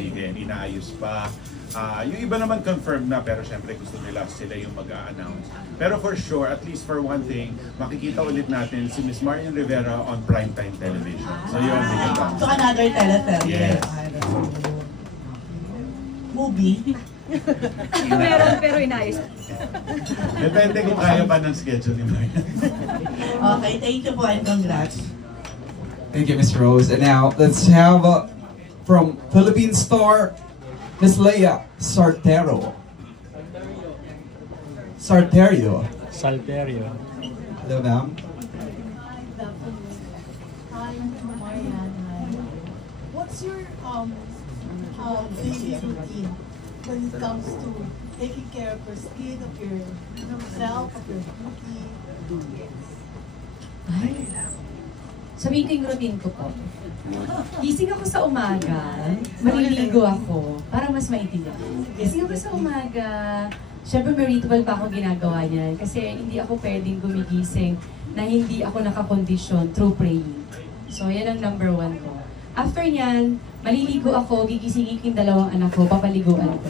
Rodriguez, inaayos pa. Yung iba naman confirmed na, pero syempre gusto nila sila yung mag-a-announce. Pero for sure, at least for one thing, makikita ulit natin si Miss Marian Rivera on primetime television. So yun, So another telefilm. yes. Movie. Meron pero inayos. Depende kung kaya pa ng schedule ni Marian. Okay, thank you po and congrats. Thank you, Miss Rose. And now, let's have from Philippine star, Miss Leia Sarterio. Sarterio. Salterio. Hello, ma'am. Hi, Marian. What's your daily routine when it comes to taking care of your skin, of yourself, of your beauty? Ay, sabihin ko yung routine ko po. Gising ako sa umaga, maliligo ako, para mas maintindihan. Gising ako sa umaga, syempre may ritual pa ako ginagawa niyan kasi hindi ako pwedeng gumigising na hindi ako nakakondisyon through praying. So yan ang number 1 ko. After niyan, maliligo ako, gigisingin ko yung 2 anak ko, papaliguan ko.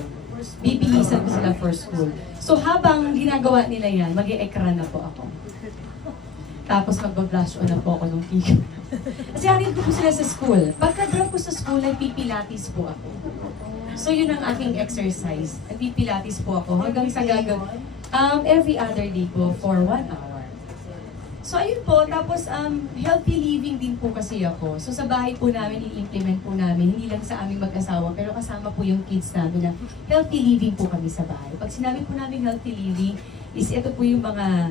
Bibilisan ko sila for school. So habang ginagawa nila yan, mag-e-ekran na po ako. Tapos mag-blush on na po ako nung tigo. Kasi harin ko po sila sa school. Pagka-drop ko sa school, nagpipilates po ako. So yun ang aking exercise. Nagpipilates po ako hanggang sa gagawin. Every other day po for 1 hour. So ayun po, tapos healthy living din po kasi ako. So sa bahay po namin, i-implement po namin, hindi lang sa aming mag-asawa, pero kasama po yung kids namin na healthy living po kami sa bahay. Pag sinabi po namin healthy living, is ito po yung mga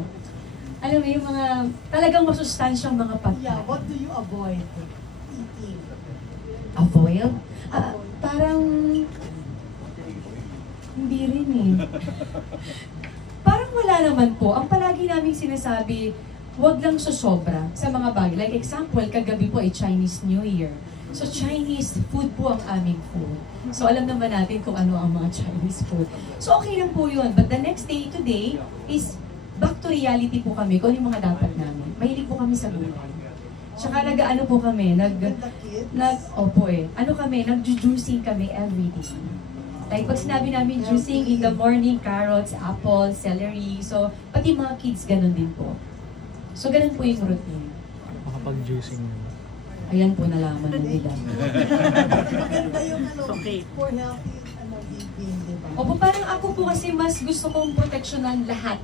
alam mo yung mga talagang masustansyang mga pagkain. Yeah, what do you avoid eating? Avoid? Parang hindi rin eh. Parang wala naman po. Ang palagi naming sinasabi, huwag lang sosobra sa mga bagay. Like example, kagabi po ay Chinese New Year. So Chinese food po ang aming food. So alam naman natin kung ano ang mga Chinese food. So okay lang po yun. But the next day today is back to reality po kami kung ano yung mga dapat namin. Mahilig po kami sa gulay. Tsaka nag-ano po kami, nag-juicing kami every day. Like pag sinabi namin juicing in the morning, carrots, apples, celery. So pati mga kids ganun din po. So ganun po yung routine. Makapag-juicing. Ayan po nalaman na nila. Maganda yung for healthy living, di ba? Opo, parang ako po kasi mas gusto kong proteksyonan lahat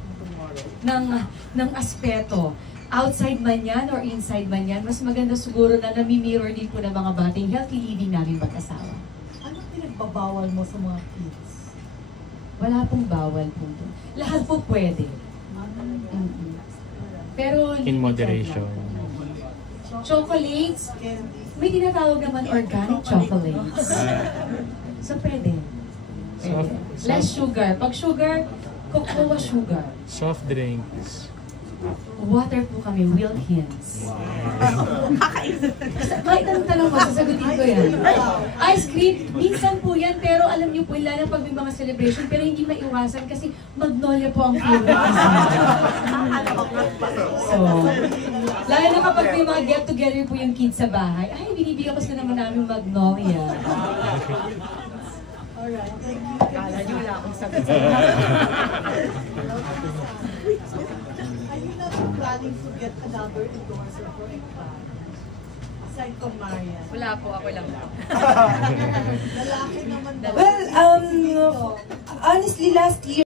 ng aspeto. Outside man yan or inside man yan, mas maganda siguro na nami-mirror din po ng mga bating healthy living namin mag-asawa. Ano pinagbabawal mo sa mga kids? Wala pong bawal po. Lahat po pwede. Pero In moderation. chocolates, may tinatawag naman organic chocolates. So pwede. Less sugar. Pag sugar, cocoa sugar. Soft drinks. Water po kami, Wilkins. Kahit anong tanong mo, sasagutin ko yan. Ice cream, minsan po yan, pero alam niyo po, lalo pag may mga celebration, pero hindi maiwasan kasi Magnolia po ang favorite. So, lalo na kapag may mga get-together po yung kids sa bahay, ay, binibigyan ko sila naman namin Magnolia. Alright, thank you. Kala niyo wala akong sagot. Are you not planning to get another endorser for Ekpan? Aside from Marian. Wala po, ako lang po. Lalaki naman daw. Well, honestly, last year,